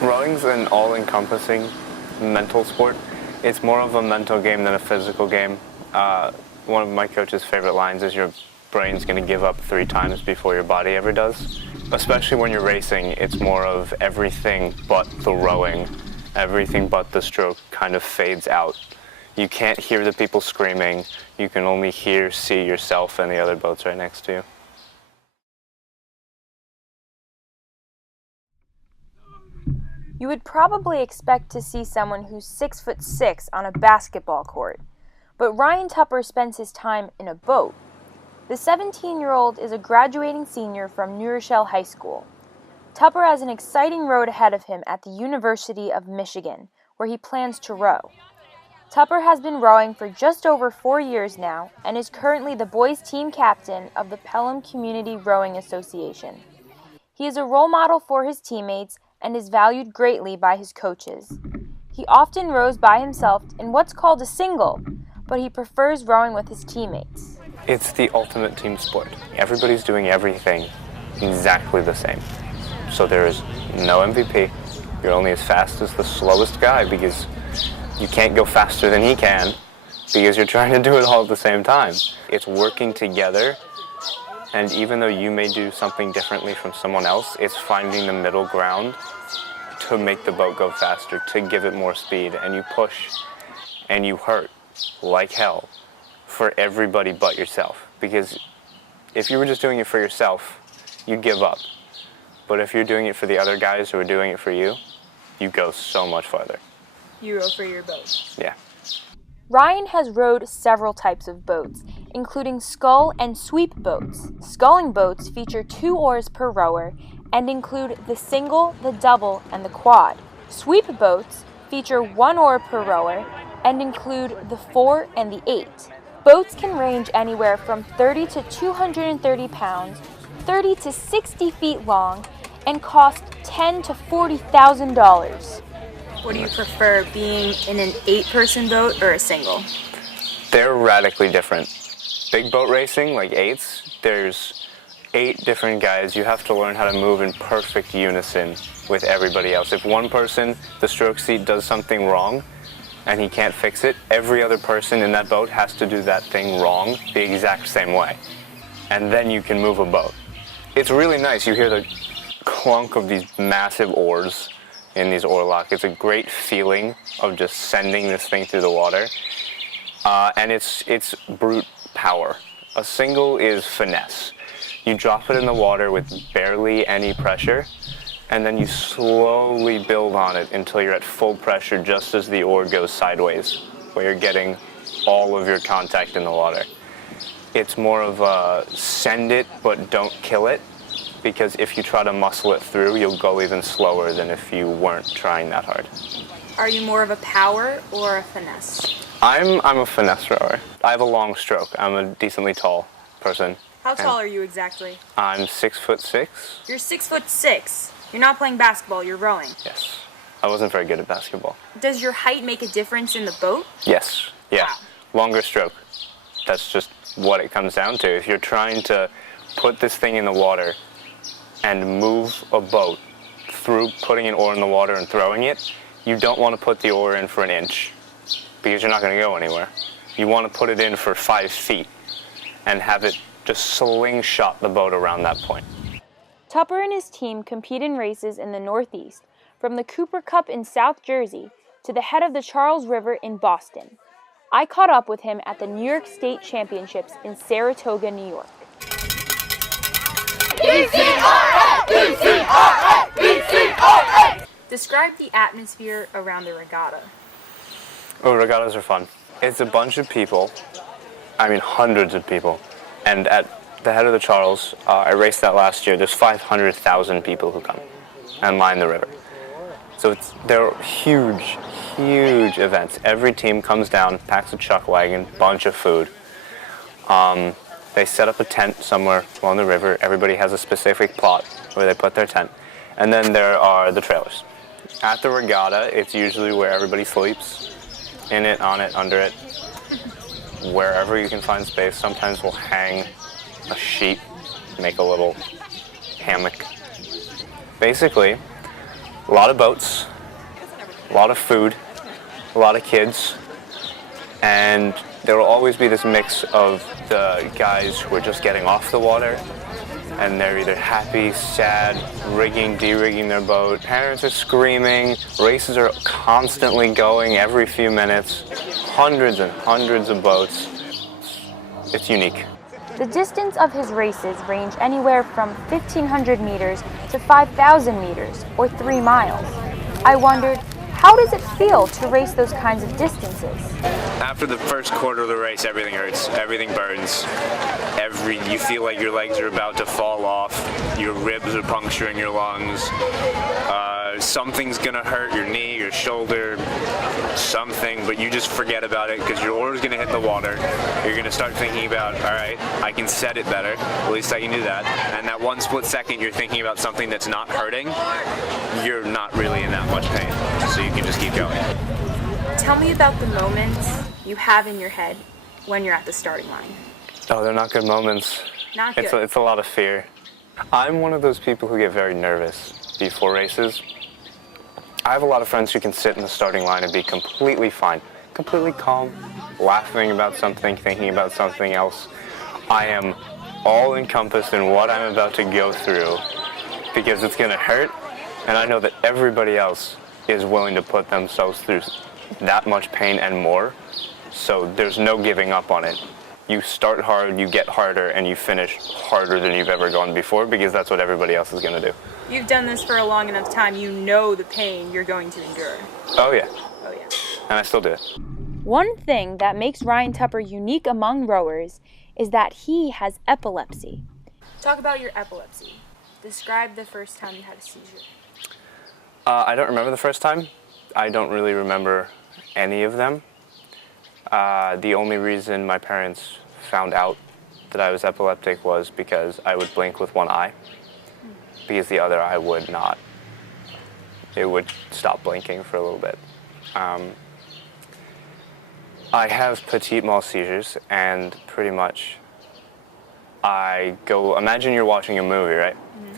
Rowing's an all-encompassing mental sport. It's more of a mental game than a physical game. One of my coach's favorite lines is your brain's going to give up 3 times before your body ever does. Especially when you're racing, it's more of everything but the rowing, everything but the stroke kind of fades out. You can't hear the people screaming. You can only see yourself and the other boats right next to you. You would probably expect to see someone who's 6'6" on a basketball court, but Ryan Tupper spends his time in a boat. The 17-year-old is a graduating senior from New Rochelle High School. Tupper has an exciting road ahead of him at the University of Michigan, where he plans to row. Tupper has been rowing for just over 4 years now and is currently the boys' team captain of the Pelham Community Rowing Association. He is a role model for his teammates and is valued greatly by his coaches. He often rows by himself in what's called a single, but he prefers rowing with his teammates. It's the ultimate team sport. Everybody's doing everything exactly the same. So there is no MVP. You're only as fast as the slowest guy because you can't go faster than he can because you're trying to do it all at the same time. It's working together, and even though you may do something differently from someone else, it's finding the middle ground to make the boat go faster, to give it more speed, and you push and you hurt like hell for everybody but yourself. Because if you were just doing it for yourself, you'd give up. But if you're doing it for the other guys who are doing it for you, you go so much farther. You row for your boat. Yeah. Ryan has rowed several types of boats, including scull and sweep boats. Sculling boats feature 2 oars per rower and include the single, the double, and the quad. Sweep boats feature 1 oar per rower and include the 4 and the 8. Boats can range anywhere from 30 to 230 pounds, 30 to 60 feet long, and cost $10,000 to $40,000. What do you prefer, being in an 8-person boat or a single? They're radically different. Big boat racing, like 8s, there's 8 different guys. You have to learn how to move in perfect unison with everybody else. If one person, the stroke seat, does something wrong and he can't fix it, every other person in that boat has to do that thing wrong the exact same way. And then you can move a boat. It's really nice. You hear the clunk of these massive oars in these oar lock. It's a great feeling of just sending this thing through the water. And it's brute power. A single is finesse. You drop it in the water with barely any pressure, and then you slowly build on it until you're at full pressure just as the oar goes sideways, where you're getting all of your contact in the water. It's more of a send it but don't kill it, because if you try to muscle it through, you'll go even slower than if you weren't trying that hard. Are you more of a power or a finesse? I'm a finesse rower. I have a long stroke. I'm a decently tall person. How tall are you exactly? I'm 6'6". You're 6'6". You're not playing basketball, you're rowing. Yes. I wasn't very good at basketball. Does your height make a difference in the boat? Yes. Yeah. Wow. Longer stroke. That's just what it comes down to. If you're trying to put this thing in the water and move a boat through putting an oar in the water and throwing it, you don't want to put the oar in for an inch because you're not going to go anywhere. You want to put it in for 5 feet and have it just slingshot the boat around that point. Tupper and his team compete in races in the Northeast, from the Cooper Cup in South Jersey to the head of the Charles River in Boston. I caught up with him at the New York State Championships in Saratoga, New York. BCRA! BCRA! BCRA! Describe the atmosphere around the regatta. Oh, regattas are fun. It's a bunch of people, I mean hundreds of people, and at the head of the Charles, I raced that last year, there's 500,000 people who come and line the river. So they're huge, huge events. Every team comes down, packs a chuck wagon, bunch of food. They set up a tent somewhere along the river. Everybody has a specific plot where they put their tent. And then there are the trailers. At the regatta, it's usually where everybody sleeps. In it, on it, under it, wherever you can find space. Sometimes we'll hang a sheet, make a little hammock. Basically, A lot of boats, a lot of food, a lot of kids, and there will always be this mix of the guys who are just getting off the water, and they're either happy, sad, rigging, de-rigging their boat. Parents are screaming, races are constantly going every few minutes, hundreds and hundreds of boats. It's unique. The distance of his races range anywhere from 1,500 meters to 5,000 meters, or 3 miles. I wondered, how does it feel to race those kinds of distances? After the first quarter of the race, everything hurts, everything burns. You feel like your legs are about to fall off, your ribs are puncturing your lungs. Something's gonna hurt your knee, your shoulder, something, but you just forget about it because your oar's gonna hit the water. You're gonna start thinking about, all right, I can set it better, at least I can do that. And that one split second you're thinking about something that's not hurting, you're not really in that much pain, so you can just keep going. Tell me about the moments you have in your head when you're at the starting line. Oh, they're not good moments. Not good. It's a lot of fear. I'm one of those people who get very nervous before races. I have a lot of friends who can sit in the starting line and be completely fine, completely calm, laughing about something, thinking about something else. I am all encompassed in what I'm about to go through because it's going to hurt, and I know that everybody else is willing to put themselves through that much pain and more, so there's no giving up on it. You start hard, you get harder, and you finish harder than you've ever gone before because that's what everybody else is going to do. You've done this for a long enough time, you know the pain you're going to endure. Oh yeah. Oh yeah. And I still do it. One thing that makes Ryan Tupper unique among rowers is that he has epilepsy. Talk about your epilepsy. Describe the first time you had a seizure. I don't remember the first time. I don't really remember any of them. The only reason my parents found out that I was epileptic was because I would blink with one eye, because the other eye would not. It would stop blinking for a little bit. I have petit mal seizures, and pretty much imagine you're watching a movie, right? Mm-hmm.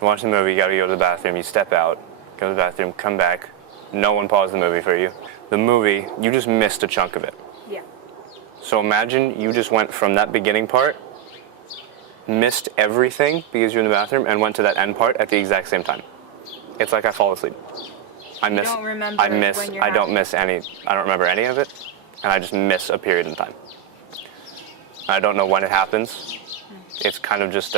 You're watching the movie, you gotta go to the bathroom, you step out, go to the bathroom, come back, no one paused the movie for you. The movie, you just missed a chunk of it. Yeah. So imagine you just went from that beginning part, missed everything because you're in the bathroom, and went to that end part at the exact same time. It's like I fall asleep. I don't remember any of it, and I just miss a period in time. I don't know when it happens. It's kind of just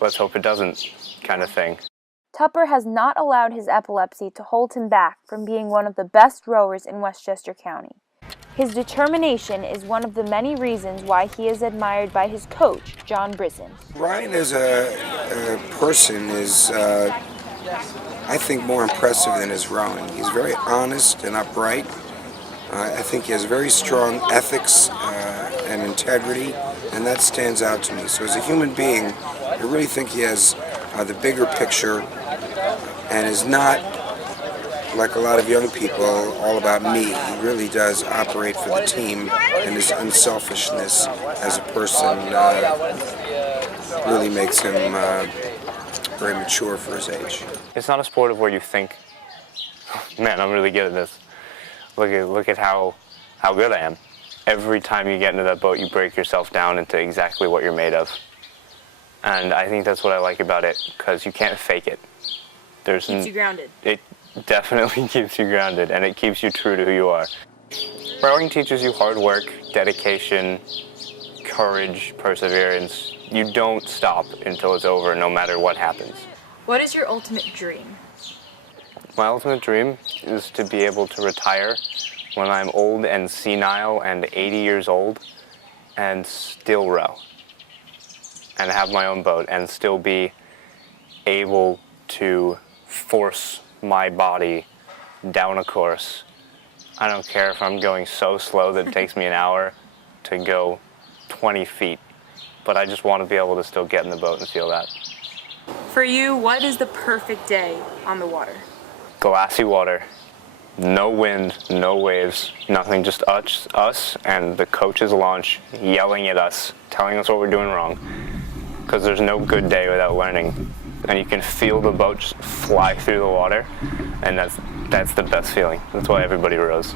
let's hope it doesn't kind of thing. Tupper has not allowed his epilepsy to hold him back from being one of the best rowers in Westchester County. His determination is one of the many reasons why he is admired by his coach, John Brisson. Ryan as a person is, I think, more impressive than his rowing. He's very honest and upright. I think he has very strong ethics and integrity, and that stands out to me. So as a human being, I really think he has the bigger picture and is not, like a lot of young people, all about me. He really does operate for the team, and his unselfishness as a person really makes him very mature for his age. It's not a sport of where you think, man, I'm really good at this. Look at how good I am. Every time you get into that boat, you break yourself down into exactly what you're made of. And I think that's what I like about it, because you can't fake it. Keeps you grounded. It definitely keeps you grounded, and it keeps you true to who you are. Rowing teaches you hard work, dedication, courage, perseverance. You don't stop until it's over, no matter what happens. What is your ultimate dream? My ultimate dream is to be able to retire when I'm old and senile and 80 years old and still row and have my own boat and still be able to force my body down a course. I don't care if I'm going so slow that it takes me an hour to go 20 feet, but I just want to be able to still get in the boat and feel that. For you, what is the perfect day on the water? Glassy water, no wind, no waves, nothing, just us and the coach's launch yelling at us, telling us what we're doing wrong. because there's no good day without learning. And you can feel the boat just fly through the water, and that's the best feeling. That's why everybody rows.